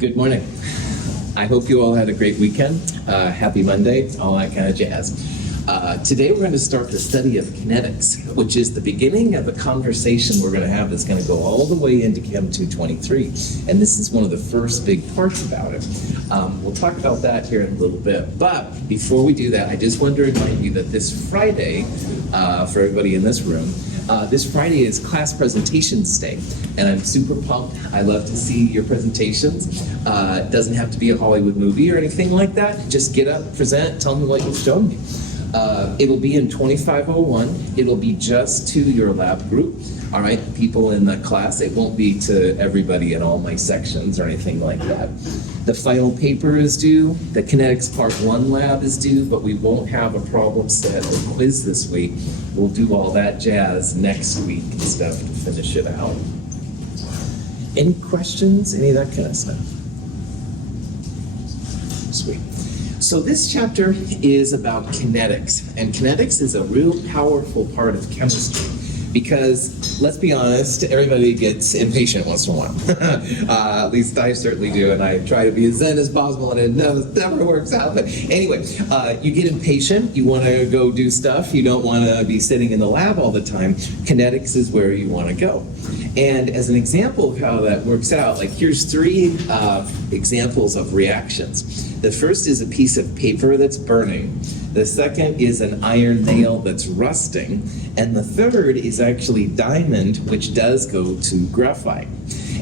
Good morning. I hope you all had a great weekend. Happy Monday, all that kind of jazz. Today we're going to start the study of kinetics, which is the beginning of a conversation we're going to have that's going to go all the way into Chem 223. And this is one of the first big parts about it. We'll talk about that here in a little bit. But before we do that, I just want to remind you that this Friday, for everybody in this room, this Friday is class presentations day, and I'm super pumped. I love to see your presentations. It doesn't have to be a Hollywood movie or anything like that. Just get up, present, tell me what you've shown me. It'll be in 2501. It'll be just to your lab group, all right, people in the class. It won't be to everybody in all my sections or anything like that. The final paper is due. The Kinetics Part 1 lab is due, but we won't have a problem set or quiz this week. We'll do all that jazz next week and stuff to finish it out. Any questions? Any of that kind of stuff? Sweet. So this chapter is about kinetics, and kinetics is a real powerful part of chemistry because, let's be honest, everybody gets impatient once in a while. At least I certainly do, and I try to be as zen as possible, and it never works out. But anyway, you get impatient, you want to go do stuff, you don't want to be sitting in the lab all the time. Kinetics is where you want to go. And as an example of how that works out, like here's three examples of reactions. The first is a piece of paper that's burning. The second is an iron nail that's rusting. And the third is actually diamond, which does go to graphite.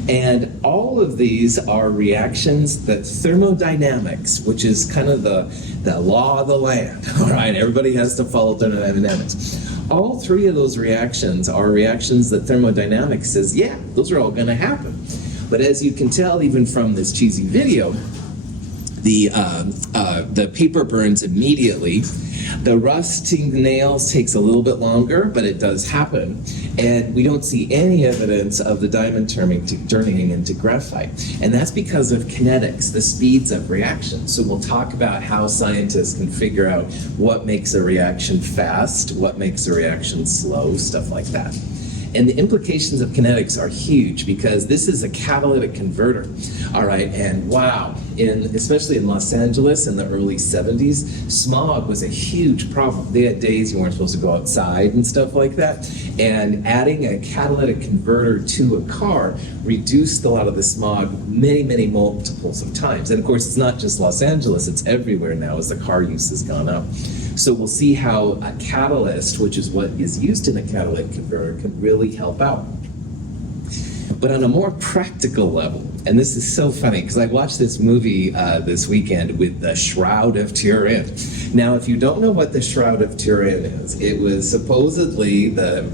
And all of these are reactions that thermodynamics, which is kind of the law of the land, all right? Everybody has to follow thermodynamics. All three of those reactions are reactions that thermodynamics says, yeah, those are all going to happen. But as you can tell, even from this cheesy video, the paper burns immediately. The rusting nails takes a little bit longer, but it does happen. And we don't see any evidence of the diamond turning into graphite. And that's because of kinetics, the speeds of reactions. So we'll talk about how scientists can figure out what makes a reaction fast, what makes a reaction slow, stuff like that. And the implications of kinetics are huge because this is a catalytic converter, all right? And wow, especially in Los Angeles in the early 70s, smog was a huge problem. They had days you weren't supposed to go outside and stuff like that. And adding a catalytic converter to a car reduced a lot of the smog many multiples of times. And of course, it's not just Los Angeles, it's everywhere now as the car use has gone up. So we'll see how a catalyst, which is what is used in a catalytic converter, can really help out. But on a more practical level, and this is so funny because I watched this movie this weekend with the Shroud of Turin. Now, if you don't know what the Shroud of Turin is, it was supposedly the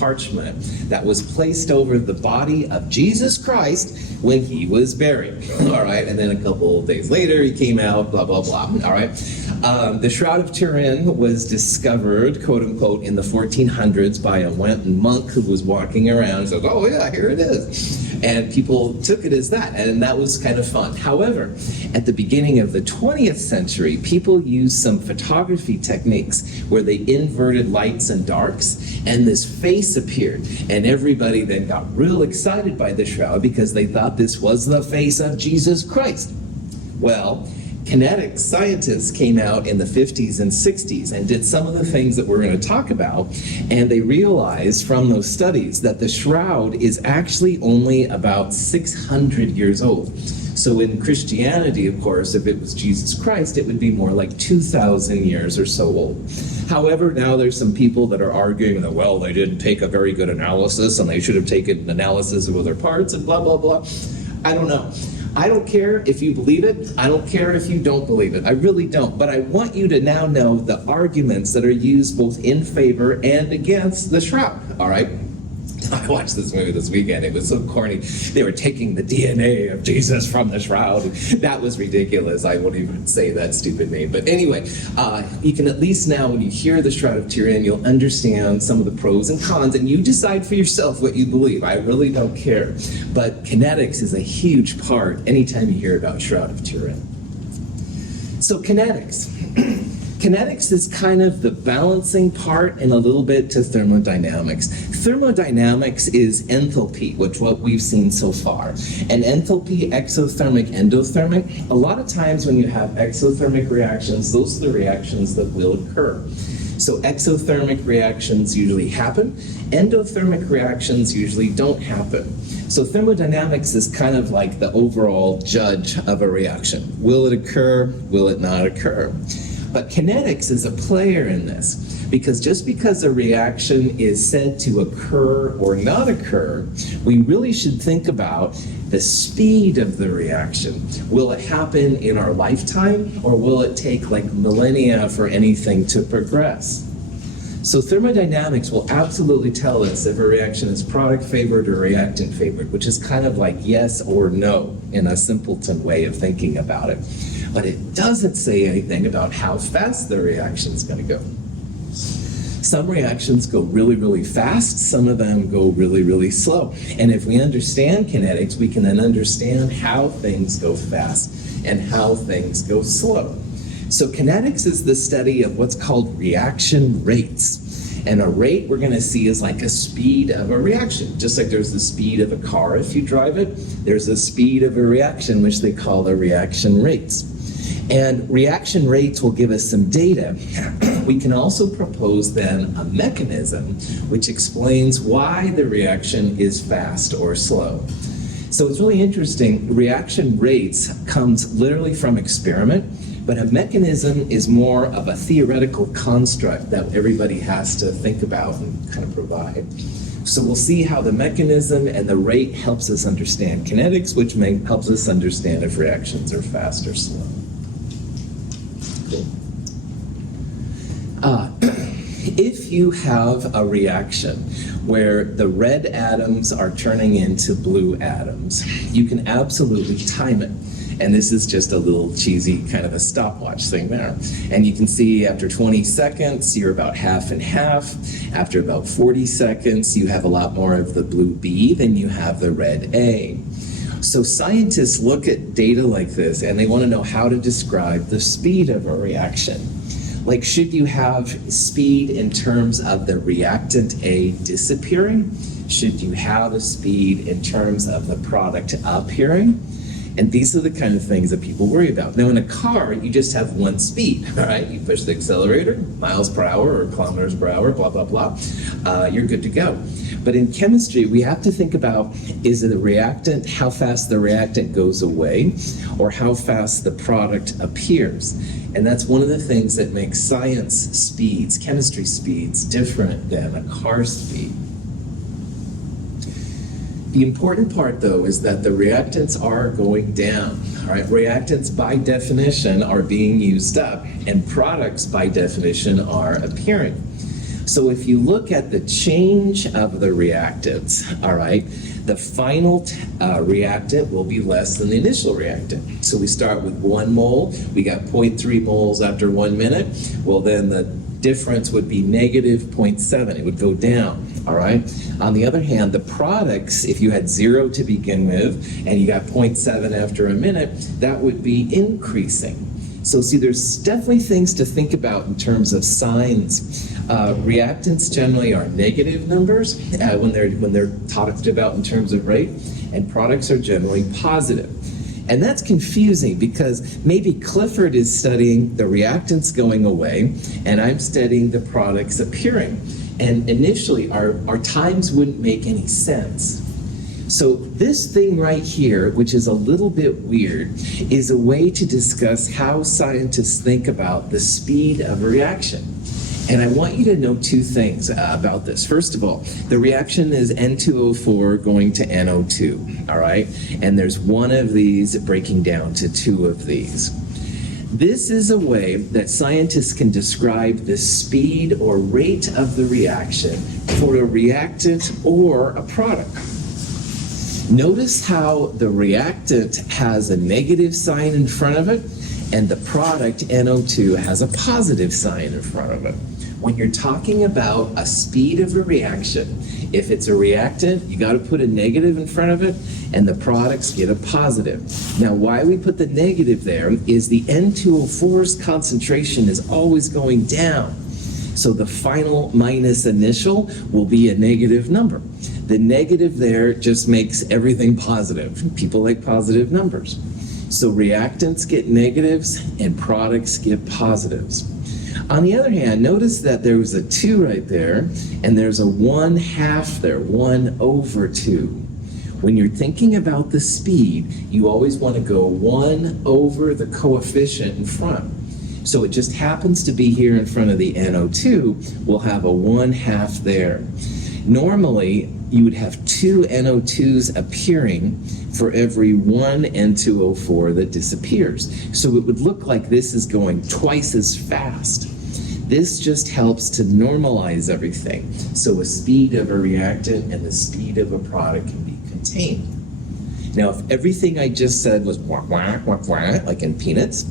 parchment that was placed over the body of Jesus Christ when he was buried. All right, and then a couple of days later he came out, blah, blah, blah. All right. The Shroud of Turin was discovered, quote unquote, in the 1400s by a monk who was walking around and said, oh yeah, here it is. And people took it as that, and that was kind of fun. However, at the beginning of the 20th century, people used some photography techniques where they inverted lights and darks, and this face appeared. And everybody then got real excited by the shroud because they thought this was the face of Jesus Christ. Well, kinetics scientists came out in the 50s and 60s and did some of the things that we're going to talk about, and they realized from those studies that the shroud is actually only about 600 years old. So in Christianity, of course, if it was Jesus Christ, it would be more like 2,000 years or so old. However, now there's some people that are arguing that, well, they didn't take a very good analysis and they should have taken an analysis of other parts and blah, blah, blah. I don't know. I don't care if you believe it. I don't care if you don't believe it. I really don't. But I want you to now know the arguments that are used both in favor and against the shroud, all right? I watched this movie this weekend. It was so corny. They were taking the DNA of Jesus from the shroud. That was ridiculous. I won't even say that stupid name. But anyway, you can at least now, when you hear the Shroud of Turin, you'll understand some of the pros and cons, and you decide for yourself what you believe. I really don't care. But kinetics is a huge part anytime you hear about Shroud of Turin. So kinetics. Kinetics is kind of the balancing part and a little bit to thermodynamics. Thermodynamics is enthalpy, which what we've seen so far. And enthalpy, exothermic, endothermic, a lot of times when you have exothermic reactions, those are the reactions that will occur. So exothermic reactions usually happen, endothermic reactions usually don't happen. So thermodynamics is kind of like the overall judge of a reaction. Will it occur? Will it not occur? But kinetics is a player in this, because just because a reaction is said to occur or not occur, we really should think about the speed of the reaction. Will it happen in our lifetime, or will it take like millennia for anything to progress? So thermodynamics will absolutely tell us if a reaction is product favored or reactant favored, which is kind of like yes or no in a simpleton way of thinking about it. But it doesn't say anything about how fast the reaction is going to go. Some reactions go really, really fast. Some of them go really, really slow. And if we understand kinetics, we can then understand how things go fast and how things go slow. So kinetics is the study of what's called reaction rates. And a rate we're going to see is like a speed of a reaction. Just like there's the speed of a car if you drive it, there's a speed of a reaction, which they call the reaction rates. And reaction rates will give us some data. We can also propose then a mechanism which explains why the reaction is fast or slow. So it's really interesting. Reaction rates comes literally from experiment, but a mechanism is more of a theoretical construct that everybody has to think about and kind of provide. So we'll see how the mechanism and the rate helps us understand kinetics, which helps us understand if reactions are fast or slow. If you have a reaction where the red atoms are turning into blue atoms, you can absolutely time it. And this is just a little cheesy kind of a stopwatch thing there. And you can see after 20 seconds, you're about half and half. After about 40 seconds, you have a lot more of the blue B than you have the red A. So scientists look at data like this and they want to know how to describe the speed of a reaction. Like, should you have speed in terms of the reactant A disappearing? Should you have a speed in terms of the product appearing? And these are the kind of things that people worry about. Now, in a car, you just have one speed, all right? You push the accelerator, miles per hour or kilometers per hour, blah, blah, blah. You're good to go. But in chemistry, we have to think about, is it a reactant, how fast the reactant goes away, or how fast the product appears? And that's one of the things that makes science speeds, chemistry speeds, different than a car speed. The important part, though, is that the reactants are going down. All right, reactants by definition are being used up, and products by definition are appearing. So if you look at the change of the reactants, all right, the final reactant will be less than the initial reactant. So we start with 1 mole, we got 0.3 moles after 1 minute. Well, then the difference would be negative 0.7. It would go down, all right? On the other hand, the products, if you had 0 to begin with and you got 0.7 after a minute, that would be increasing. So see, there's definitely things to think about in terms of signs. Reactants generally are negative numbers when they're talked about in terms of rate, and products are generally positive. And that's confusing because maybe Clifford is studying the reactants going away, and I'm studying the products appearing. And initially, our times wouldn't make any sense. So this thing right here, which is a little bit weird, is a way to discuss how scientists think about the speed of a reaction. And I want you to know 2 things about this. First of all, the reaction is N2O4 going to NO2, all right? And there's 1 of these breaking down to 2 of these. This is a way that scientists can describe the speed or rate of the reaction for a reactant or a product. Notice how the reactant has a negative sign in front of it, and the product, NO2, has a positive sign in front of it. When you're talking about a speed of a reaction, if it's a reactant, you got to put a negative in front of it, and the products get a positive. Now, why we put the negative there is the N2O4's concentration is always going down. So the final minus initial will be a negative number. The negative there just makes everything positive. People like positive numbers. So reactants get negatives and products get positives. On the other hand, notice that there was a 2 right there, and there's a 1/2 there, 1/2. When you're thinking about the speed, you always want to go 1 over the coefficient in front. So it just happens to be here in front of the NO2, we'll have a 1/2 there. Normally, you would have 2 NO2s appearing for every 1 N2O4 that disappears. So it would look like this is going twice as fast. This just helps to normalize everything. So a speed of a reactant and the speed of a product can be contained. Now, if everything I just said was wah, wah, wah, wah, like in Peanuts,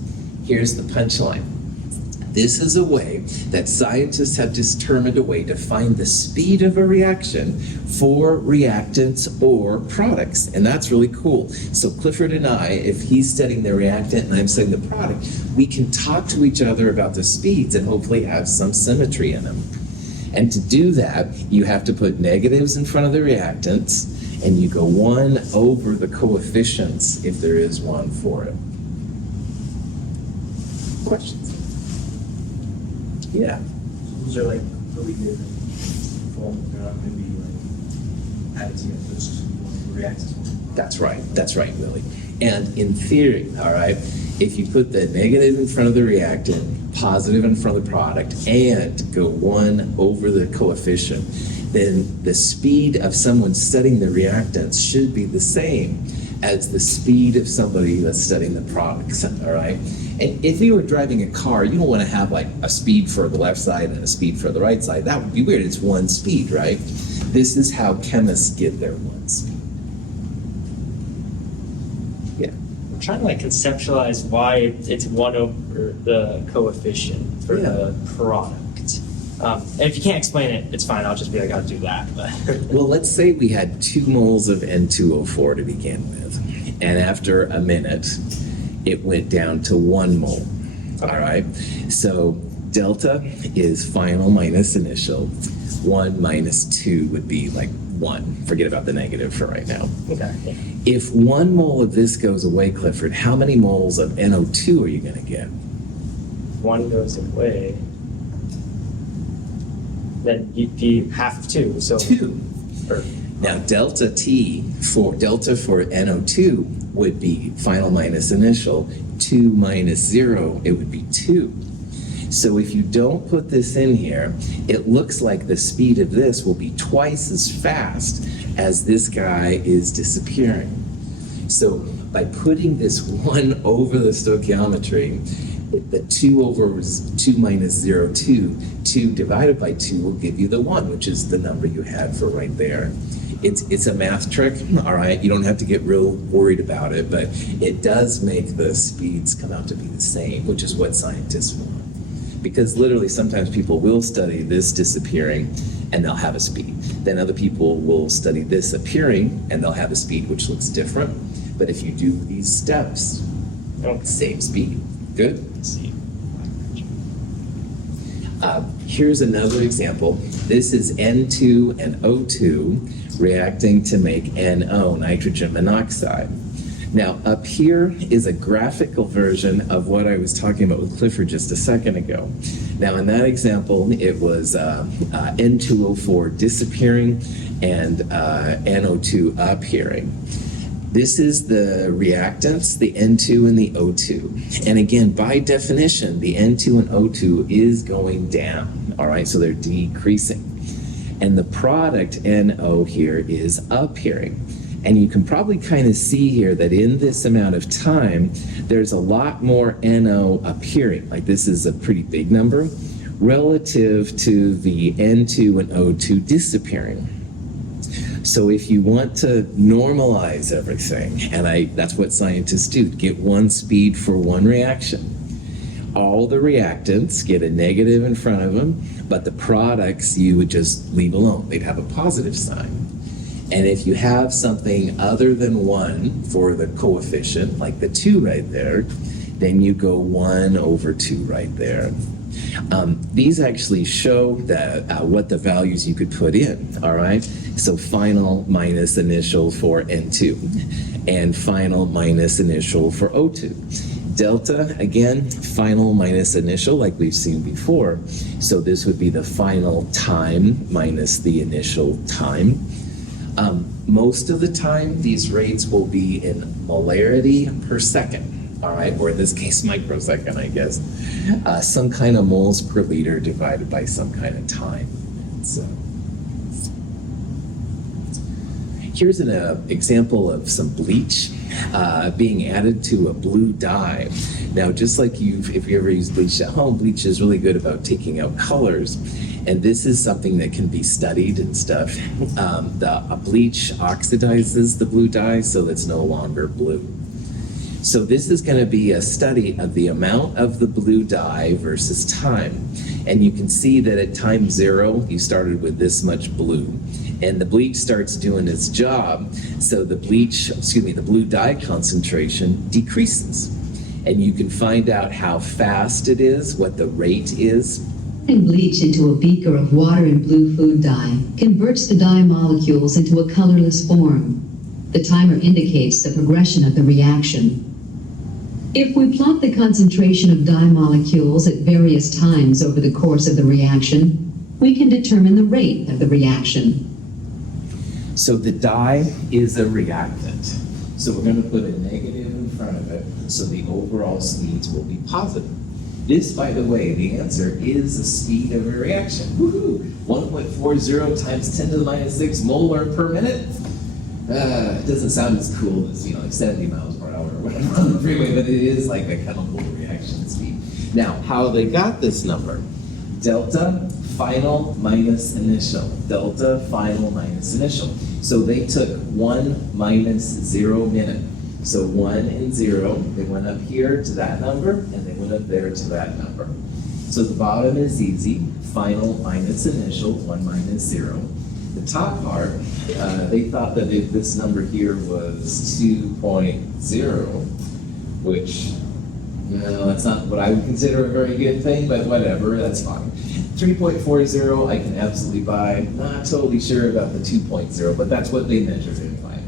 here's the punchline. This is a way that scientists have determined a way to find the speed of a reaction for reactants or products, and that's really cool. So Clifford and I, if he's studying the reactant and I'm studying the product, we can talk to each other about the speeds and hopefully have some symmetry in them. And to do that, you have to put negatives in front of the reactants, and you go 1 over the coefficients if there is one for it. Questions? Yeah. Those are like really different forms. They're not going to be like added together. Those just react as one. That's right, Willie. And in theory, all right, if you put the negative in front of the reactant, positive in front of the product, and go 1 over the coefficient, then the speed of someone studying the reactants should be the same as the speed of somebody that's studying the products, all right? And if you were driving a car, you don't want to have like a speed for the left side and a speed for the right side. That would be weird. It's one speed, right? This is how chemists get their one speed. Yeah. I'm trying to like conceptualize why it's 1 over the coefficient for the product. And if you can't explain it, it's fine. I'll just be like, I'll do that. But Well, let's say we had 2 moles of N2O4 to begin with, and after a minute, it went down to 1 mole. Okay. All right. So delta is final minus initial. 1 minus 2 would be like 1. Forget about the negative for right now. okay. If 1 mole of this goes away, Clifford, how many moles of NO2 are you going to get? 1 goes away. Then you'd be half of 2. So 2. Or, Now delta T for NO2 would be final minus initial. 2 minus 0, it would be 2. So if you don't put this in here, it looks like the speed of this will be twice as fast as this guy is disappearing. So by putting this 1 over the stoichiometry, the 2 over 2 minus 0, 2, 2 divided by 2 will give you the 1, which is the number you had for right there. It's a math trick, all right? You don't have to get real worried about it, but it does make the speeds come out to be the same, which is what scientists want. Because literally sometimes people will study this disappearing and they'll have a speed. Then other people will study this appearing and they'll have a speed which looks different. But if you do these steps, same speed. Good? see. Here's another example. This is N2 and O2 reacting to make NO, nitrogen monoxide. Now, up here is a graphical version of what I was talking about with Clifford just a second ago. Now, in that example, it was N2O4 disappearing and NO2 appearing. This is the reactants, the N2 and the O2. And again, by definition, the N2 and O2 is going down, all right? So they're decreasing. And the product, NO here, is appearing. And you can probably kind of see here that in this amount of time, there's a lot more NO appearing. Like this is a pretty big number relative to the N2 and O2 disappearing. So if you want to normalize everything, and that's what scientists do, get one speed for one reaction, all the reactants get a negative in front of them, but the products you would just leave alone. They'd have a positive sign. And if you have something other than 1 for the coefficient, like the 2 right there, then you go 1 over 2 right there. These actually show that what the values you could put in, all right? So final minus initial for N2, and final minus initial for O2. Delta, again, final minus initial, like we've seen before. So this would be the final time minus the initial time. Most of the time, these rates will be in molarity per second, all right, or in this case, microsecond, I guess. Some kind of moles per liter divided by some kind of time. So here's an example of some bleach being added to a blue dye. Now, just like if you ever use bleach at home, bleach is really good about taking out colors. And this is something that can be studied and stuff. The bleach oxidizes the blue dye, so it's no longer blue. So this is going to be a study of the amount of the blue dye versus time. And you can see that at time 0, you started with this much blue. And the bleach starts doing its job, so the blue dye concentration decreases. And you can find out how fast it is, what the rate is. Pouring bleach into a beaker of water in blue food dye converts the dye molecules into a colorless form. The timer indicates the progression of the reaction. If we plot the concentration of dye molecules at various times over the course of the reaction, we can determine the rate of the reaction. So the dye is a reactant. So we're going to put a negative in front of it, so the overall speeds will be positive. This, by the way, the answer is the speed of a reaction. Woohoo! 1.40 times 10 to the minus 6 molar per minute. It doesn't sound as cool as, like 70 miles per hour or whatever on the freeway, but it is like a chemical reaction speed. Now, how they got this number? Delta final minus initial. Delta final minus initial. So they took 1 minus 0 minute. So 1 and 0, they went up here to that number, and they went up there to that number. So the bottom is easy, final minus initial, 1 minus 0. The top part, they thought that if this number here was 2.0, which, that's not what I would consider a very good thing, but whatever, that's fine. 3.40 I can absolutely buy. Not totally sure about the 2.0, but that's what they measured anyway.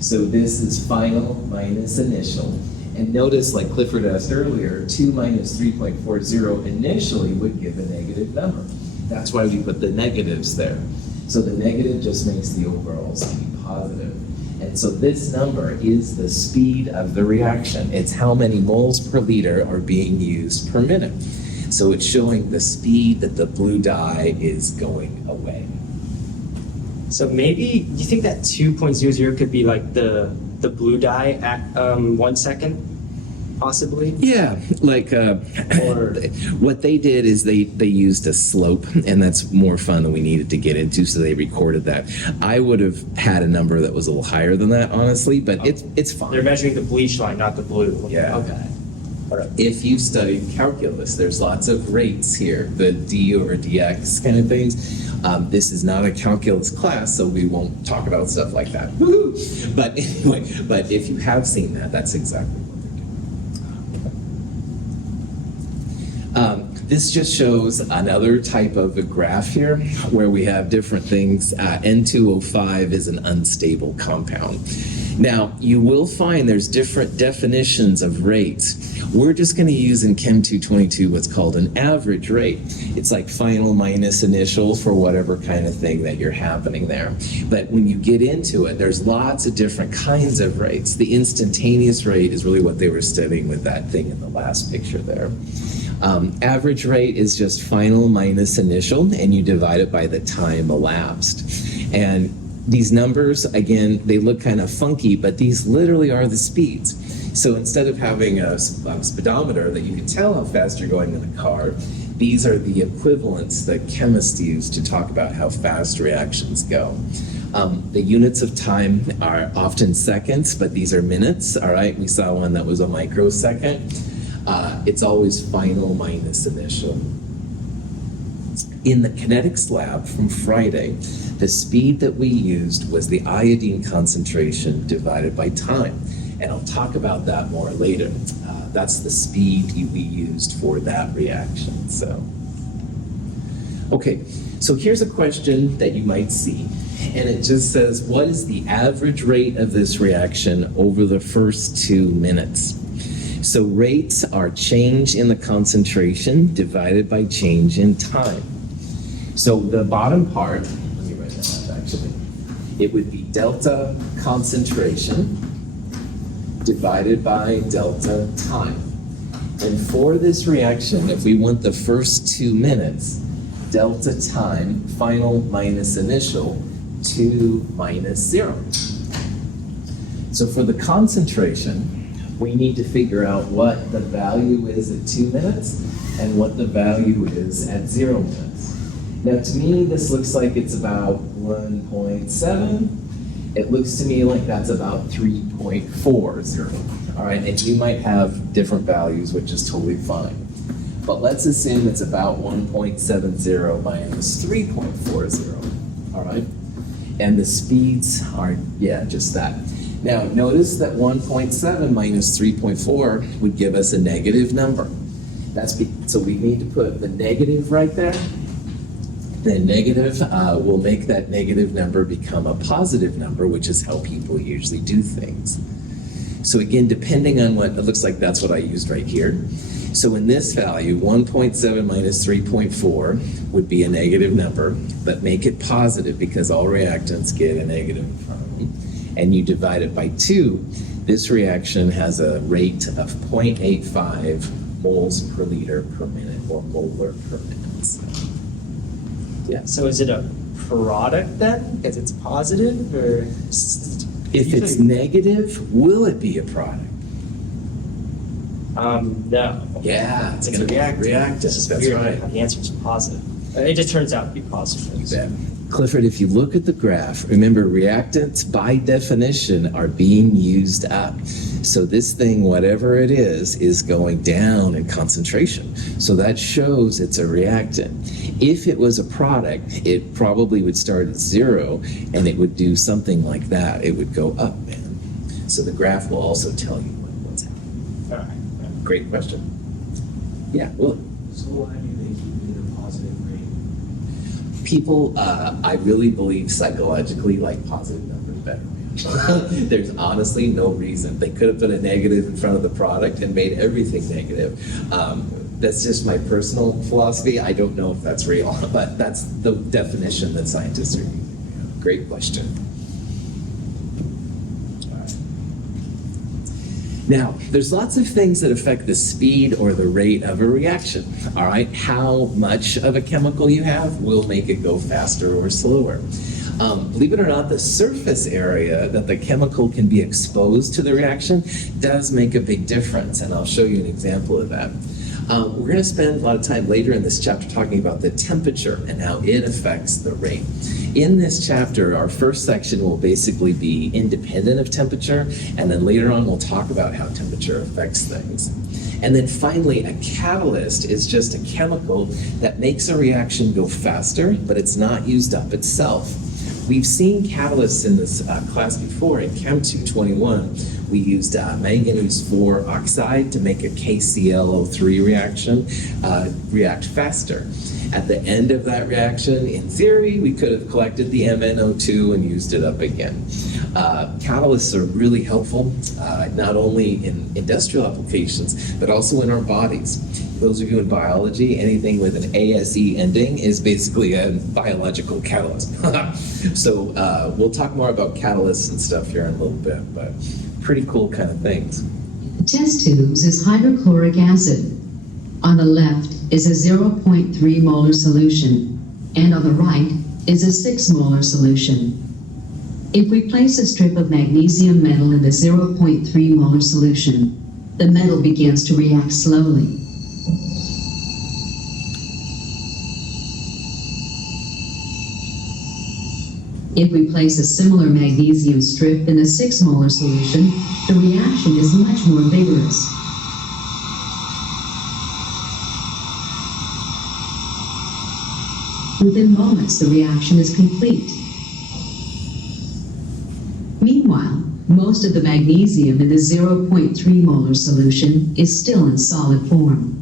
So this is final minus initial. And notice, like Clifford asked earlier, 2 minus 3.40 initially would give a negative number. That's why we put the negatives there. So the negative just makes the overall speed positive. And so this number is the speed of the reaction. It's how many moles per liter are being used per minute. So it's showing the speed that the blue dye is going away. So maybe, do you think that 2.00 could be like the blue dye at 1 second, possibly? Yeah, like Or what they did is they used a slope, and that's more fun than we needed to get into, so they recorded that. I would have had a number that was a little higher than that, honestly, but it's fine. they're measuring the bleach line, not the blue. Yeah. Okay. If you studied calculus, there's lots of rates here, the d over dx kind of things. This is not a calculus class, so we won't talk about stuff like that. Woo-hoo! But anyway, but if you have seen that, that's exactly what they're doing. This just shows another type of a graph here where we have different things. N2O5 is an unstable compound. Now, you will find there's different definitions of rates. We're just going to use in Chem 222 what's called an average rate. It's like final minus initial for whatever kind of thing that you're happening there. But when you get into it, there's lots of different kinds of rates. The instantaneous rate is really what they were studying with that thing in the last picture there. Average rate is just final minus initial, and you divide it by the time elapsed. And these numbers, again, they look kind of funky, but these literally are the speeds. So instead of having a speedometer that you can tell how fast you're going in a car, these are the equivalents that chemists use to talk about how fast reactions go. The units of time are often seconds, but these are minutes, all right? We saw one that was a microsecond. It's always final minus initial. In the kinetics lab from Friday, the speed that we used was the iodine concentration divided by time. And I'll talk about that more later. That's the speed we used for that reaction. So, okay, so here's a question that you might see. And it just says, what is the average rate of this reaction over the first 2 minutes? So rates are change in the concentration divided by change in time. So the bottom part, let me write that out actually. It would be delta concentration divided by delta time. And for this reaction, if we want the first 2 minutes, delta time, final minus initial, 2 minus 0. So for the concentration, we need to figure out what the value is at 2 minutes and what the value is at 0 minutes. Now to me, this looks like it's about 1.7. It looks to me like that's about 3.40. All right, and you might have different values, which is totally fine. But let's assume it's about 1.70 minus 3.40, all right? And the speeds are, yeah, just that. Now, notice that 1.7 minus 3.4 would give us a negative number. So we need to put the negative right there. The negative will make that negative number become a positive number, which is how people usually do things. So again, depending on what, it looks like that's what I used right here. So in this value, 1.7 minus 3.4 would be a negative number, but make it positive because all reactants get a negative in front of them. And you divide it by 2, this reaction has a rate of 0.85 moles per liter per minute, or molar per minute. So, yeah. So is it a product then, because it's positive, or? If it's negative, will it be a product? No. Yeah, it's It's going to a be a reactant. It's just That's weird right. how the answer is positive. It just turns out to be positive. You bet. Clifford, if you look at the graph, remember reactants by definition are being used up. So this thing, whatever it is going down in concentration. So that shows it's a reactant. If it was a product, it probably would start at 0 and it would do something like that. It would go up, man. So the graph will also tell you what's happening. All right. Great question. Yeah, well, So why do they keep it a positive rate? people, I really believe psychologically like positive numbers better. There's honestly no reason. They could have put a negative in front of the product and made everything negative. That's just my personal philosophy. I don't know if that's real, but that's the definition that scientists are using. Great question. Now, there's lots of things that affect the speed or the rate of a reaction, all right? How much of a chemical you have will make it go faster or slower. Believe it or not, the surface area that the chemical can be exposed to the reaction does make a big difference, and I'll show you an example of that. We're going to spend a lot of time later in this chapter talking about the temperature and how it affects the rate. In this chapter, our first section will basically be independent of temperature, and then later on we'll talk about how temperature affects things. And then finally, a catalyst is just a chemical that makes a reaction go faster, but it's not used up itself. We've seen catalysts in this class before. In Chem 221, we used manganese 4 oxide to make a KClO3 reaction react faster. At the end of that reaction, in theory, we could have collected the MnO2 and used it up again. Catalysts are really helpful, not only in industrial applications, but also in our bodies. Those of you in biology, anything with an ASE ending is basically a biological catalyst. So we'll talk more about catalysts and stuff here in a little bit, but pretty cool kind of things. Test tubes is hydrochloric acid. On the left is a 0.3 molar solution, and on the right is a 6 molar solution. If we place a strip of magnesium metal in the 0.3 molar solution, the metal begins to react slowly. If we place a similar magnesium strip in a 6 molar solution, the reaction is much more vigorous. Within moments, the reaction is complete. Meanwhile, most of the magnesium in the 0.3 molar solution is still in solid form.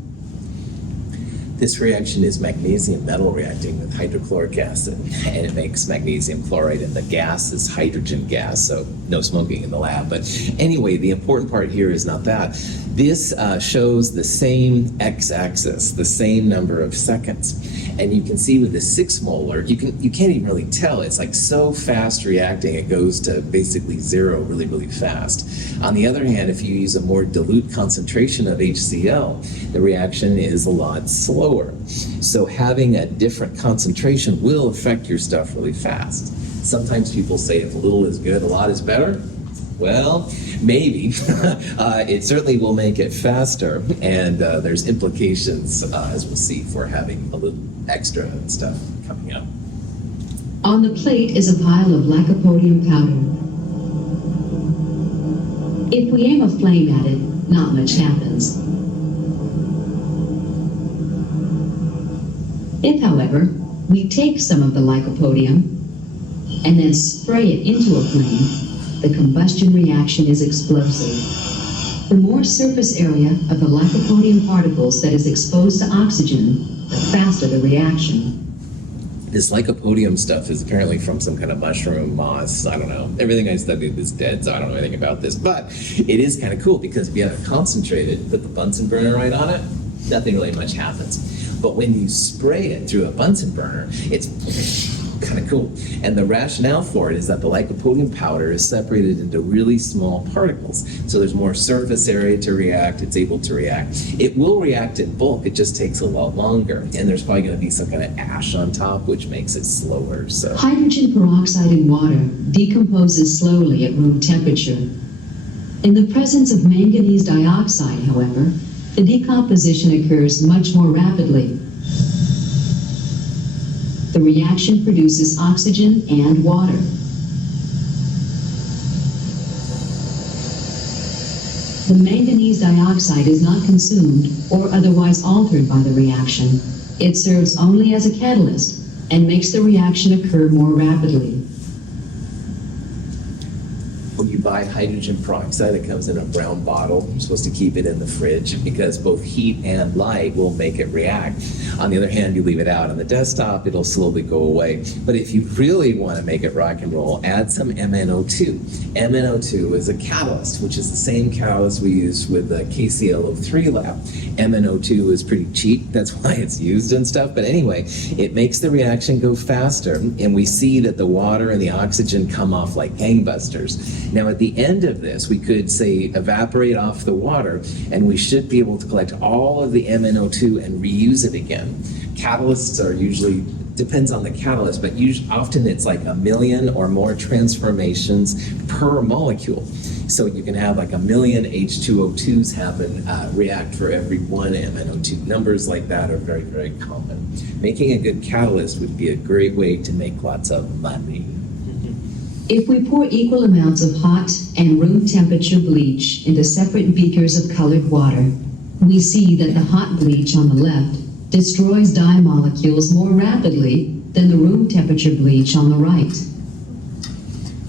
This reaction is magnesium metal reacting with hydrochloric acid, and it makes magnesium chloride, and the gas is hydrogen gas, so no smoking in the lab. But anyway, the important part here is not that. This shows the same x-axis, the same number of seconds. And you can see with the 6 molar, you can't even really tell. It's like so fast reacting, it goes to basically 0 really, really fast. On the other hand, if you use a more dilute concentration of HCl, the reaction is a lot slower. So having a different concentration will affect your stuff really fast. Sometimes people say if a little is good, a lot is better. Well, maybe. It certainly will make it faster, and there's implications, as we'll see, for having a little extra stuff coming up. On the plate is a pile of lycopodium powder. If we aim a flame at it, not much happens. If, however, we take some of the lycopodium and then spray it into a flame, the combustion reaction is explosive. The more surface area of the lycopodium particles that is exposed to oxygen, the faster the reaction. This lycopodium stuff is apparently from some kind of mushroom, moss, I don't know. Everything I studied is dead, so I don't know anything about this. But it is kind of cool because if you have it concentrated, put the Bunsen burner right on it, nothing really much happens. But when you spray it through a Bunsen burner, it's kind of cool. And the rationale for it is that the lycopodium powder is separated into really small particles. So there's more surface area to react, it's able to react. It will react in bulk, it just takes a lot longer. And there's probably going to be some kind of ash on top, which makes it slower. So Hydrogen peroxide in water decomposes slowly at room temperature. In the presence of manganese dioxide, however, the decomposition occurs much more rapidly. The reaction produces oxygen and water. The manganese dioxide is not consumed or otherwise altered by the reaction. It serves only as a catalyst and makes the reaction occur more rapidly. when you buy hydrogen peroxide, it comes in a brown bottle. You're supposed to keep it in the fridge because both heat and light will make it react. On the other hand, you leave it out on the desktop, it'll slowly go away. But if you really want to make it rock and roll, add some MnO2. MnO2 is a catalyst, which is the same catalyst we use with the KClO3 lab. MnO2 is pretty cheap, that's why it's used and stuff. But anyway, it makes the reaction go faster, and we see that the water and the oxygen come off like gangbusters. Now at the end of this, we could say evaporate off the water, and we should be able to collect all of the MnO2 and reuse it again. Catalysts are usually, depends on the catalyst, but often it's like 1 million or more transformations per molecule. So you can have like 1 million H2O2s happen, react for every 1 MnO2. Numbers like that are very, very common. Making a good catalyst would be a great way to make lots of money. If we pour equal amounts of hot and room temperature bleach into separate beakers of colored water, we see that the hot bleach on the left destroys dye molecules more rapidly than the room temperature bleach on the right.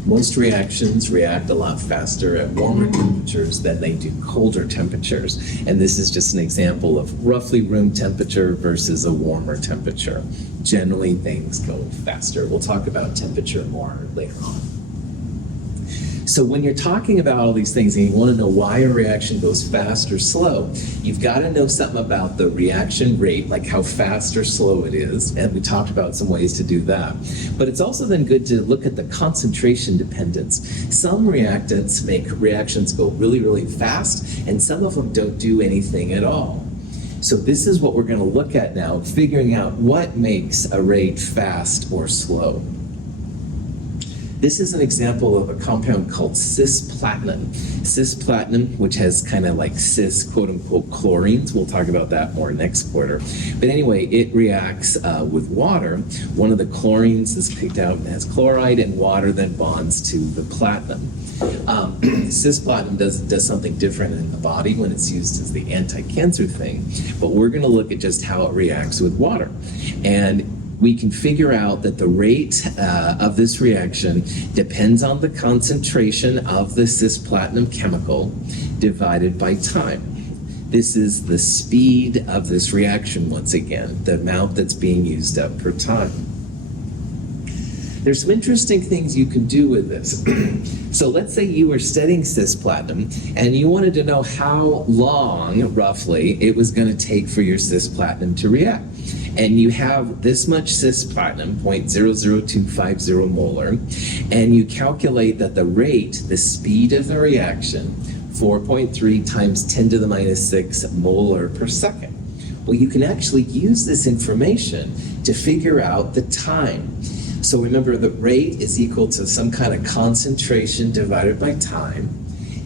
Most reactions react a lot faster at warmer temperatures than they do colder temperatures. And this is just an example of roughly room temperature versus a warmer temperature. Generally, things go faster. We'll talk about temperature more later on. So when you're talking about all these things and you want to know why a reaction goes fast or slow, you've got to know something about the reaction rate, like how fast or slow it is, and we talked about some ways to do that. But it's also then good to look at the concentration dependence. Some reactants make reactions go really, really fast, and some of them don't do anything at all. So this is what we're going to look at now, figuring out what makes a rate fast or slow. This is an example of a compound called cisplatinum. Cisplatinum, which has kind of like cis, quote unquote, chlorines. We'll talk about that more next quarter. But anyway, it reacts with water. One of the chlorines is kicked out and has chloride, and water then bonds to the platinum. Cisplatinum does something different in the body when it's used as the anti-cancer thing. But we're going to look at just how it reacts with water. And we can figure out that the rate of this reaction depends on the concentration of the cisplatinum chemical divided by time. This is the speed of this reaction once again, the amount that's being used up per time. There's some interesting things you can do with this. So let's say you were studying cisplatinum and you wanted to know how long, roughly, it was going to take for your cisplatinum to react. And you have this much cisplatinum, 0.00250 molar, and you calculate that the rate, the speed of the reaction, 4.3 times 10 to the minus 6 molar per second. Well, you can actually use this information to figure out the time. So remember, the rate is equal to some kind of concentration divided by time.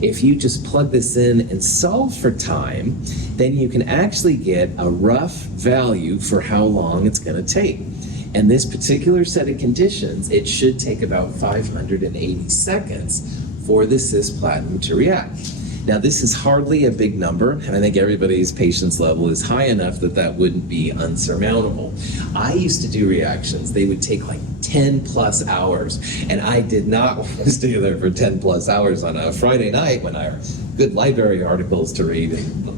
If you just plug this in and solve for time, then you can actually get a rough value for how long it's going to take. And this particular set of conditions, it should take about 580 seconds for the cisplatinum to react. Now, this is hardly a big number, and I think everybody's patience level is high enough that that wouldn't be unsurmountable. I used to do reactions, they would take like 10 plus hours, and I did not want to stay there for 10 plus hours on a Friday night when I had good library articles to read. And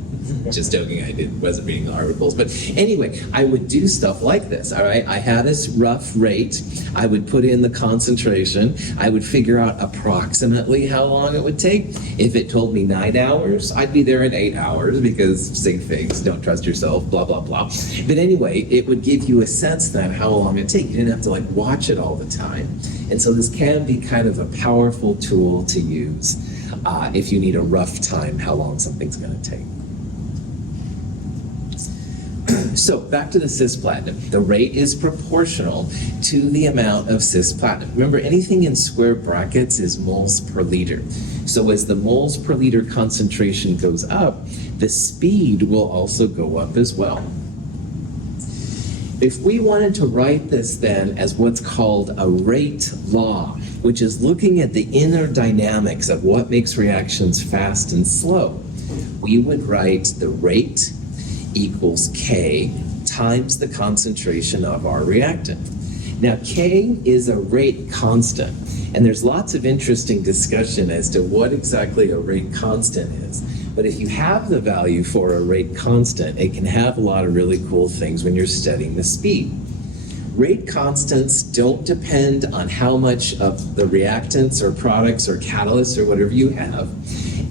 just joking, wasn't reading the articles. But anyway, I would do stuff like this, all right? I had this rough rate. I would put in the concentration. I would figure out approximately how long it would take. If it told me 9 hours, I'd be there in 8 hours because sig figs, don't trust yourself, blah, blah, blah. But anyway, it would give you a sense then how long it'd take. You didn't have to like watch it all the time. And so this can be kind of a powerful tool to use if you need a rough time how long something's going to take. So back to the cisplatinum. The rate is proportional to the amount of cisplatinum. Remember, anything in square brackets is moles per liter. So as the moles per liter concentration goes up, the speed will also go up as well. If we wanted to write this then as what's called a rate law, which is looking at the inner dynamics of what makes reactions fast and slow, we would write the rate equals K times the concentration of our reactant. Now, K is a rate constant, and there's lots of interesting discussion as to what exactly a rate constant is. But if you have the value for a rate constant, it can have a lot of really cool things when you're studying the speed. Rate constants don't depend on how much of the reactants or products or catalysts or whatever you have.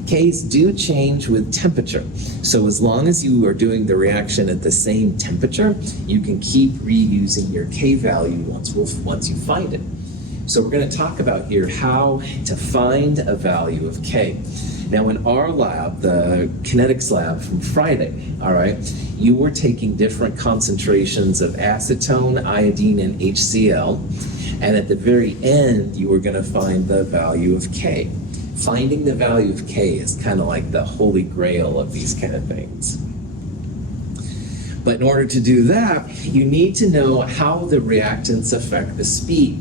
Ks do change with temperature. So as long as you are doing the reaction at the same temperature, you can keep reusing your K value once you find it. So we're going to talk about here how to find a value of K. Now in our lab, the kinetics lab from Friday, all right, you were taking different concentrations of acetone, iodine, and HCl, and at the very end, you were going to find the value of K. Finding the value of K is kind of like the holy grail of these kind of things. But in order to do that, you need to know how the reactants affect the speed.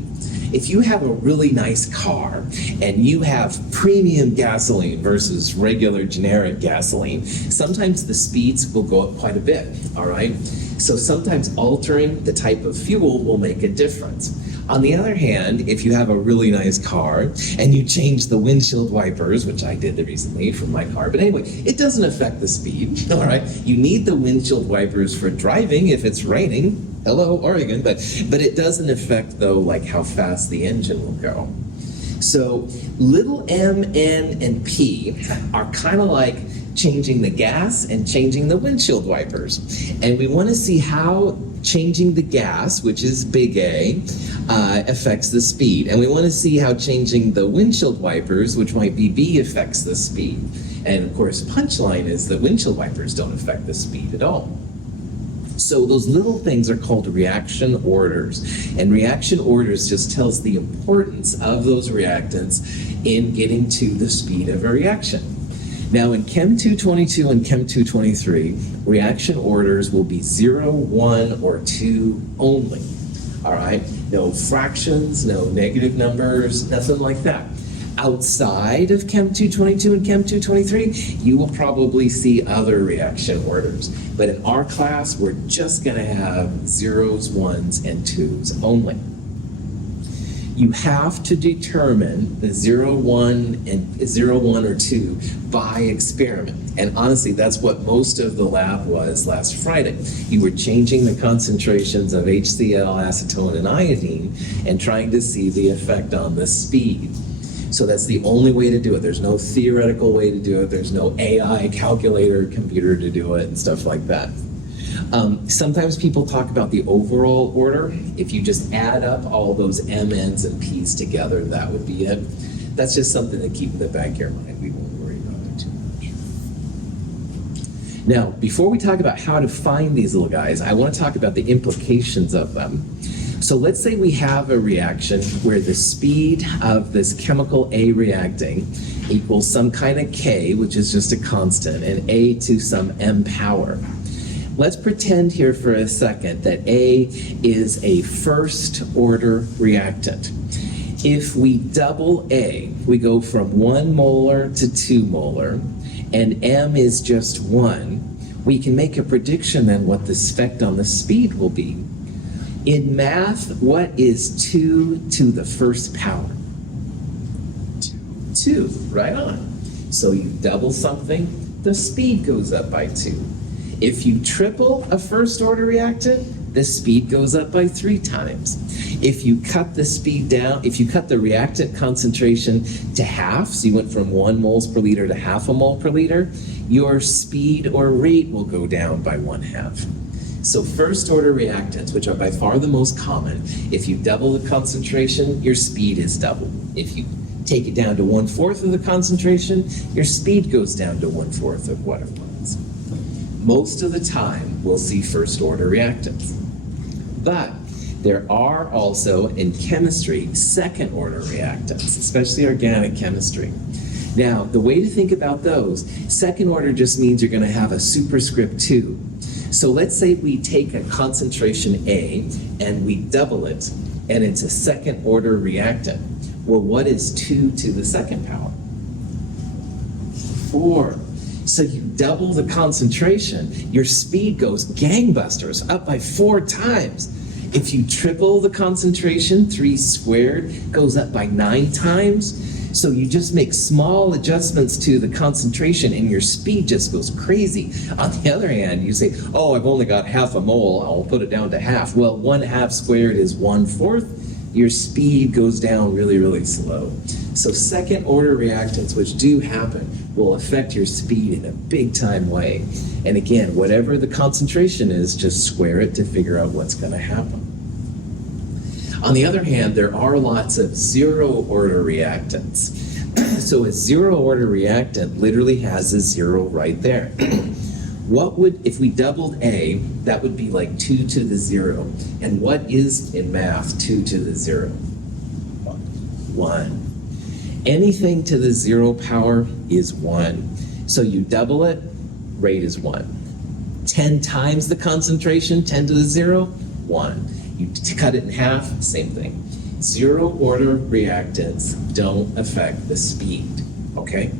If you have a really nice car and you have premium gasoline versus regular generic gasoline, sometimes the speeds will go up quite a bit, all right? So sometimes altering the type of fuel will make a difference. On the other hand, if you have a really nice car and you change the windshield wipers, which I did recently for my car, but anyway, it doesn't affect the speed, all right? You need the windshield wipers for driving if it's raining. Hello, Oregon, but it doesn't affect, though, like how fast the engine will go. So little m, n, and p are kind of like changing the gas and changing the windshield wipers. And we want to see how changing the gas, which is big A, affects the speed. And we want to see how changing the windshield wipers, which might be B, affects the speed. And of course, punchline is that windshield wipers don't affect the speed at all. So those little things are called reaction orders. And reaction orders just tells the importance of those reactants in getting to the speed of a reaction. Now in Chem 222 and Chem 223, reaction orders will be 0, 1, or 2 only. All right? No fractions, no negative numbers, nothing like that. Outside of Chem 222 and Chem 223, you will probably see other reaction orders. But in our class, we're just going to have zeros, ones, and twos only. You have to determine the 0, 1, and 0, 1, or 2 by experiment. And honestly, that's what most of the lab was last Friday. You were changing the concentrations of HCl, acetone, and iodine and trying to see the effect on the speed. So that's the only way to do it. There's no theoretical way to do it. There's no AI calculator, computer to do it, and stuff like that. Sometimes people talk about the overall order. If you just add up all those M, N's, and P's together, that would be it. That's just something to keep in the back of your mind. We won't worry about it too much. Now, before we talk about how to find these little guys, I want to talk about the implications of them. So let's say we have a reaction where the speed of this chemical A reacting equals some kind of K, which is just a constant, and A to some M power. Let's pretend here for a second that A is a first order reactant. If we double A, we go from 1 molar to 2 molar, and M is just 1, we can make a prediction then what the effect on the speed will be. In math, what is 2 to the first power? 2, right on. So you double something, the speed goes up by 2. If you triple a first order reactant, the speed goes up by 3 times. If you cut the speed down, if you cut the reactant concentration to half, so you went from 1 moles per liter to half a mole per liter, your speed or rate will go down by 1/2. So first order reactants, which are by far the most common, if you double the concentration, your speed is double. If you take it down to 1/4 of the concentration, your speed goes down to 1/4 of what it was. Most of the time, we'll see first order reactants. But there are also, in chemistry, second order reactants, especially organic chemistry. Now, the way to think about those, second order just means you're going to have a superscript 2. So let's say we take a concentration A and we double it, and it's a second order reactant. Well, what is 2 to the second power? 4. So you double the concentration, your speed goes gangbusters, up by 4 times. If you triple the concentration, 3 squared goes up by 9 times. So you just make small adjustments to the concentration and your speed just goes crazy. On the other hand, you say, oh, I've only got half a mole, I'll put it down to half. Well, 1/2 squared is 1/4. Your speed goes down really, really slow. So second order reactants, which do happen, will affect your speed in a big time way. And again, whatever the concentration is, just square it to figure out what's going to happen. On the other hand, there are lots of zero order reactants. So a zero order reactant literally has a 0 right there. What would, if we doubled A, that would be like 2 to the 0. And what is in math 2 to the 0? 1. Anything to the 0 power is 1. So you double it, rate is 1. 10 times the concentration, 10 to the 0, 1. You cut it in half, same thing. Zero order reactants don't affect the speed, okay?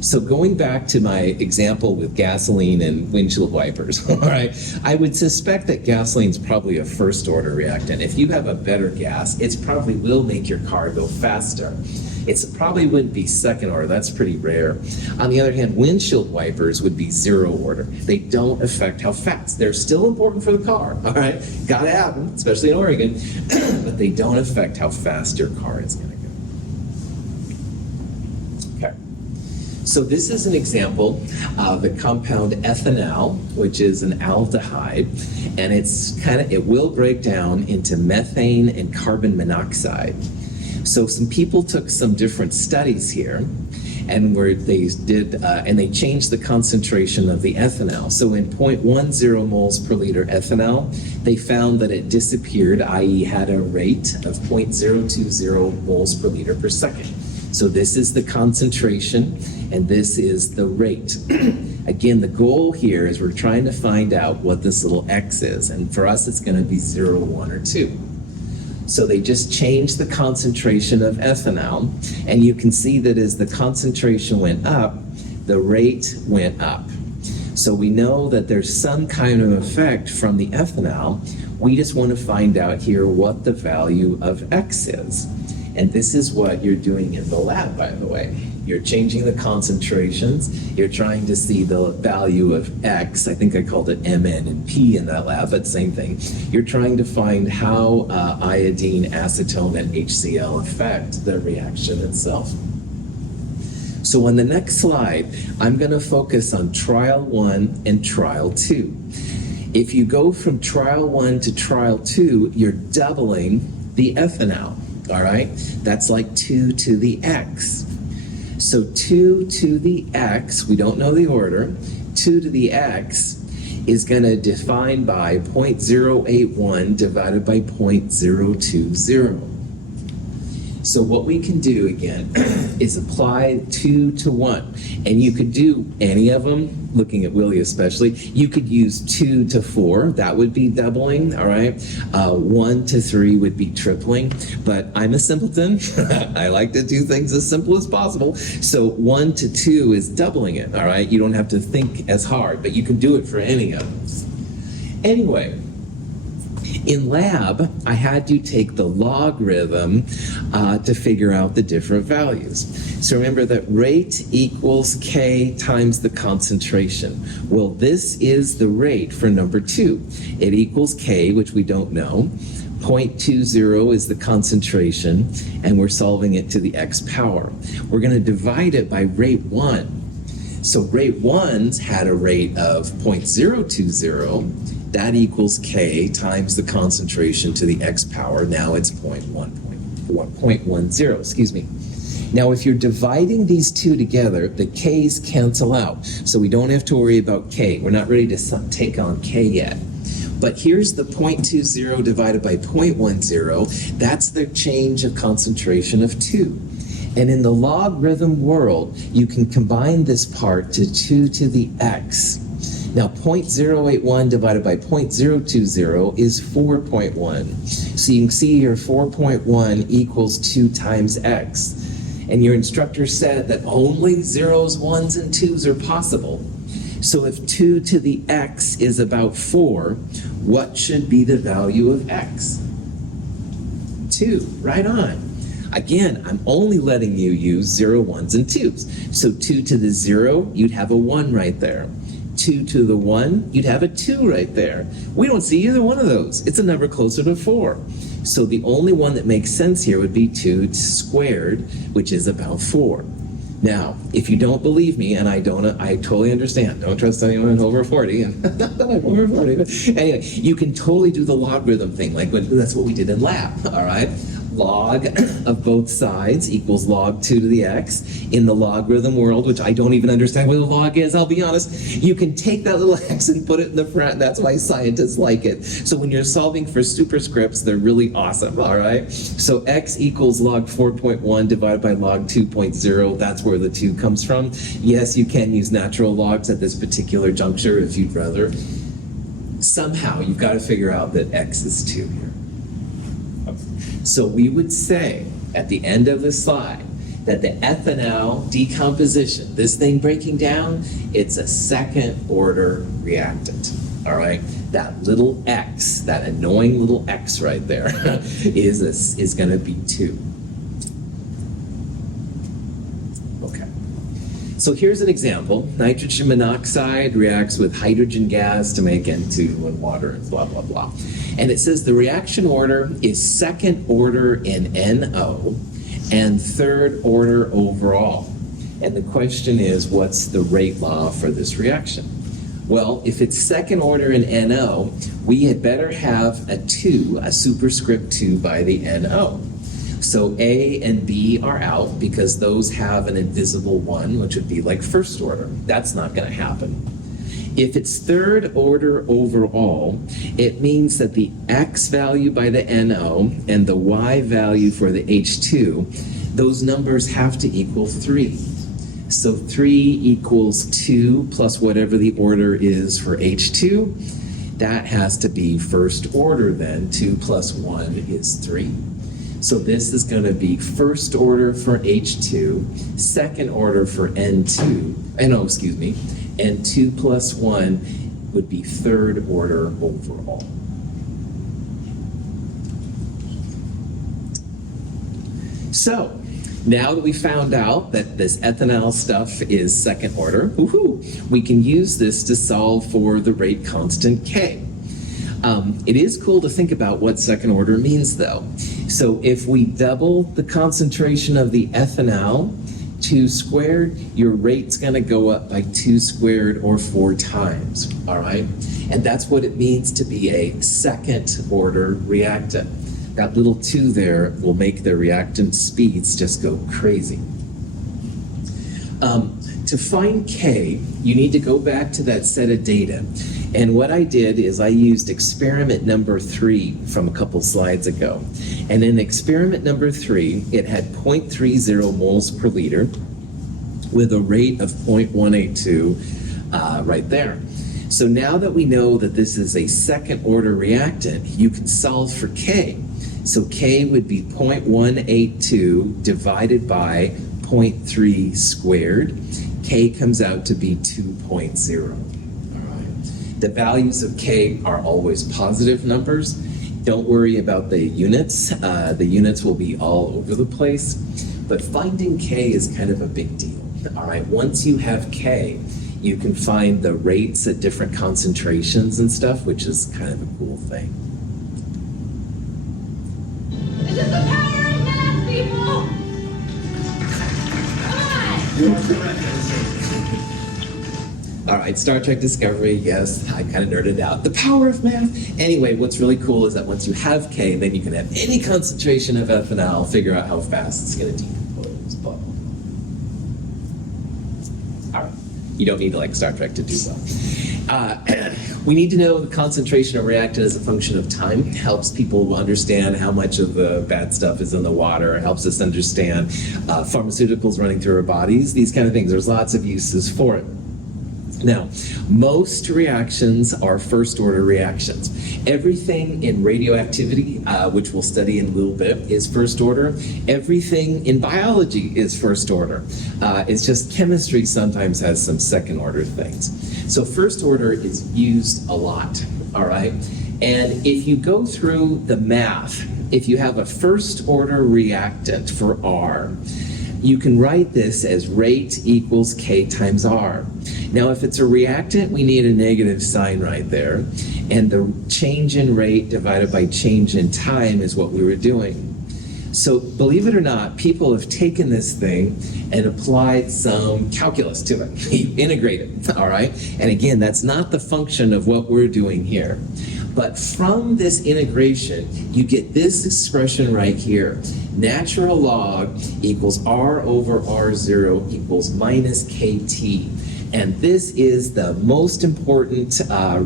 So going back to my example with gasoline and windshield wipers, all right, I would suspect that gasoline's probably a first order reactant. If you have a better gas, it probably will make your car go faster. It probably wouldn't be second order, that's pretty rare. On the other hand, windshield wipers would be 0 order. They don't affect how fast. They're still important for the car, all right? Gotta have them, especially in Oregon, but they don't affect how fast your car is gonna go. Okay. So this is an example of the compound ethanol, which is an aldehyde, and it will break down into methane and carbon monoxide. So some people took some different studies here, and where they did, and they changed the concentration of the ethanol. So in 0.10 moles per liter ethanol, they found that it disappeared, i.e. had a rate of 0.020 moles per liter per second. So this is the concentration, and this is the rate. Again, the goal here is we're trying to find out what this little x is, and for us it's going to be 0, 1, or 2. So they just changed the concentration of ethanol, and you can see that as the concentration went up, the rate went up. So we know that there's some kind of effect from the ethanol. We just want to find out here what the value of X is. And this is what you're doing in the lab, by the way. You're changing the concentrations. You're trying to see the value of X. I think I called it Mn and P in that lab, but same thing. You're trying to find how iodine, acetone, and HCl affect the reaction itself. So on the next slide, I'm going to focus on trial 1 and trial 2. If you go from trial 1 to trial 2, you're doubling the ethanol, all right? That's like 2 to the X. So 2 to the X, we don't know the order, 2 to the X is going to define by 0.081 divided by 0.020. So what we can do again is apply 2 to 1. And you could do any of them, looking at Willie especially. You could use 2 to 4, that would be doubling, all right? 1 to 3 would be tripling, but I'm a simpleton. I like to do things as simple as possible. So 1 to 2 is doubling it, all right? You don't have to think as hard, but you can do it for any of them. Anyway, in lab, I had to take the logarithm to figure out the different values. So remember that rate equals K times the concentration. Well, this is the rate for number 2. It equals K, which we don't know. 0.20 is the concentration, and we're solving it to the X power. We're going to divide it by rate 1. So rate 1's had a rate of 0.020. That equals K times the concentration to the X power. Now it's 0.10, excuse me. Now, if you're dividing these two together, the K's cancel out. So we don't have to worry about K. We're not ready to take on K yet. But here's the 0.20 divided by 0.10. That's the change of concentration of 2. And in the logarithm world, you can combine this part to 2 to the X. Now, 0.081 divided by 0.020 is 4.1. So you can see here 4.1 equals 2 times X. And your instructor said that only 0s, 1s, and 2s are possible. So if 2 to the X is about 4, what should be the value of X? 2, right on. Again, I'm only letting you use 0, 1s, and 2s. So 2 to the 0, you'd have a 1 right there. 2 to the 1, you'd have a 2 right there. We don't see either one of those. It's a number closer to 4. So the only one that makes sense here would be 2 squared, which is about 4. Now, if you don't believe me, and I totally understand. Don't trust anyone over 40, and not that I'm over 40, but anyway, you can totally do the logarithm thing, like that's what we did in lab, all right? Log of both sides equals log 2 to the X. In the logarithm world, which I don't even understand what a log is, I'll be honest, you can take that little X and put it in the front. That's why scientists like it. So when you're solving for superscripts, they're really awesome, all right? So X equals log 4.1 divided by log 2.0. That's where the 2 comes from. Yes, you can use natural logs at this particular juncture if you'd rather. Somehow, you've got to figure out that X is 2 here. So we would say at the end of the slide that the ethanol decomposition, this thing breaking down, it's a second order reactant, all right? That little X, that annoying little X right there is going to be 2. Okay. So here's an example. Nitrogen monoxide reacts with hydrogen gas to make N2 and water and blah, blah, blah. And it says the reaction order is second order in NO and third order overall. And the question is, what's the rate law for this reaction? Well, if it's second order in NO, we had better have a 2, a superscript 2 by the NO. So A and B are out because those have an invisible 1, which would be like first order. That's not going to happen. If it's third order overall, it means that the X value by the NO and the Y value for the H2, those numbers have to equal 3. So 3 equals 2 plus whatever the order is for H2. that has to be first order then. 2 plus 1 is 3. So this is going to be first order for H2, second order for N2, and 2 plus 1 would be third order overall. So, now that we found out that this ethanol stuff is second order, we can use this to solve for the rate constant K. It is cool to think about what second order means though. So if we double the concentration of the ethanol, 2 squared, your rate's gonna go up by 2 squared or 4 times, all right? And that's what it means to be a second order reactant. That little 2 there will make the reactant speeds just go crazy. To find K, you need to go back to that set of data. And what I did is I used experiment number 3 from a couple slides ago. And in experiment number 3, it had 0.30 moles per liter with a rate of 0.182 right there. So now that we know that this is a second order reactant, you can solve for K. So K would be 0.182 divided by 0.3 squared. K comes out to be 2.0. All right. The values of K are always positive numbers. Don't worry about the units. The units will be all over the place. But finding K is kind of a big deal. All right. Once you have K, you can find the rates at different concentrations and stuff, which is kind of a cool thing. This is the power of math, people! Come on! All right, Star Trek Discovery, yes, I kind of nerded out. The power of math. Anyway, what's really cool is that once you have K, then you can have any concentration of ethanol, figure out how fast it's going to decompose. Blah, blah, blah. All right, you don't need to like Star Trek to do so. We need to know the concentration of reactant as a function of time. Helps people understand how much of the bad stuff is in the water. Helps us understand pharmaceuticals running through our bodies. These kind of things. There's lots of uses for it. Now, most reactions are first order reactions. Everything in radioactivity, which we'll study in a little bit, is first order. Everything in biology is first order. It's just chemistry sometimes has some second order things. So first order is used a lot, all right? And if you go through the math, if you have a first order reactant for R, you can write this as rate equals K times R. Now, if it's a reactant, we need a negative sign right there. And the change in rate divided by change in time is what we were doing. So believe it or not, people have taken this thing and applied some calculus to it. You integrate it, all right? And again, that's not the function of what we're doing here. But from this integration, you get this expression right here. Natural log equals R over R0 equals minus KT. And this is the most important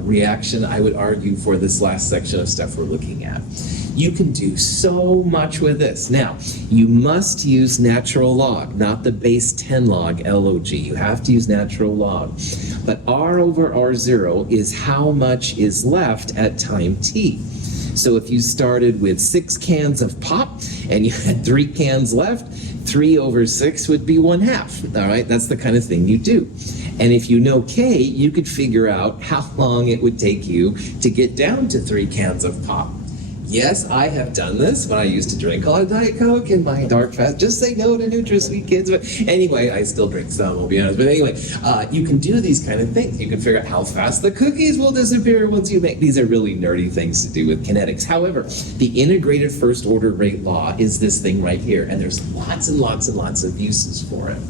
reaction, I would argue, for this last section of stuff we're looking at. You can do so much with this. Now, you must use natural log, not the base 10 log LOG. You have to use natural log. But R over R0 is how much is left at time t. So if you started with 6 cans of pop and you had 3 cans left, 3 over 6 would be 1/2. All right, that's the kind of thing you do. And if you know K, you could figure out how long it would take you to get down to 3 cans of pop. Yes, I have done this when I used to drink a lot of Diet Coke in my dark fast. Just say no to NutraSweet, kids. But anyway, I still drink some, I'll be honest. But anyway, you can do these kind of things. You can figure out how fast the cookies will disappear once you make. These are really nerdy things to do with kinetics. However, the integrated first order rate law is this thing right here. And there's lots and lots and lots of uses for it.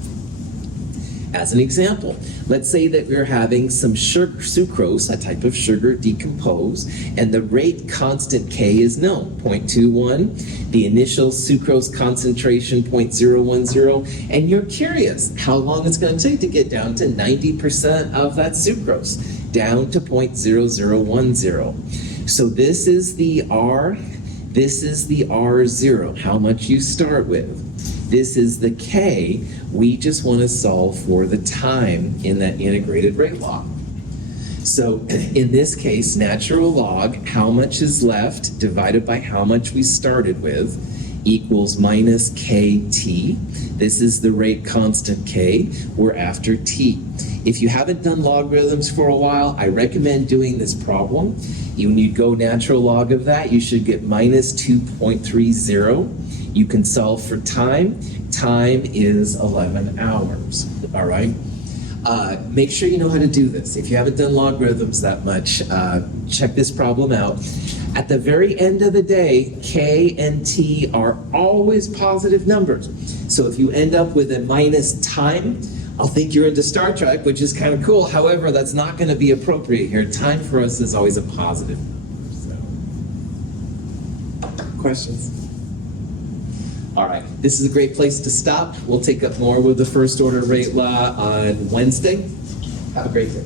As an example, let's say that we're having some sucrose, a type of sugar, decompose, and the rate constant K is known, 0.21, the initial sucrose concentration, 0.010, and you're curious how long it's going to take to get down to 90% of that sucrose, down to 0.0010. So this is the R, this is the R0, how much you start with. This is the K. We just want to solve for the time in that integrated rate law. So in this case, natural log, how much is left divided by how much we started with equals minus kt. This is the rate constant k. We're after t. If you haven't done logarithms for a while, I recommend doing this problem. When you go natural log of that, you should get minus 2.30. You can solve for time. Time is 11 hours, all right? Make sure you know how to do this. If you haven't done logarithms that much, check this problem out. At the very end of the day, k and t are always positive numbers. So if you end up with a minus time, I'll think you're into Star Trek, which is kind of cool. However, that's not going to be appropriate here. Time for us is always a positive number. So. Questions? All right, this is a great place to stop. We'll take up more with the first order rate law on Wednesday. Have a great day.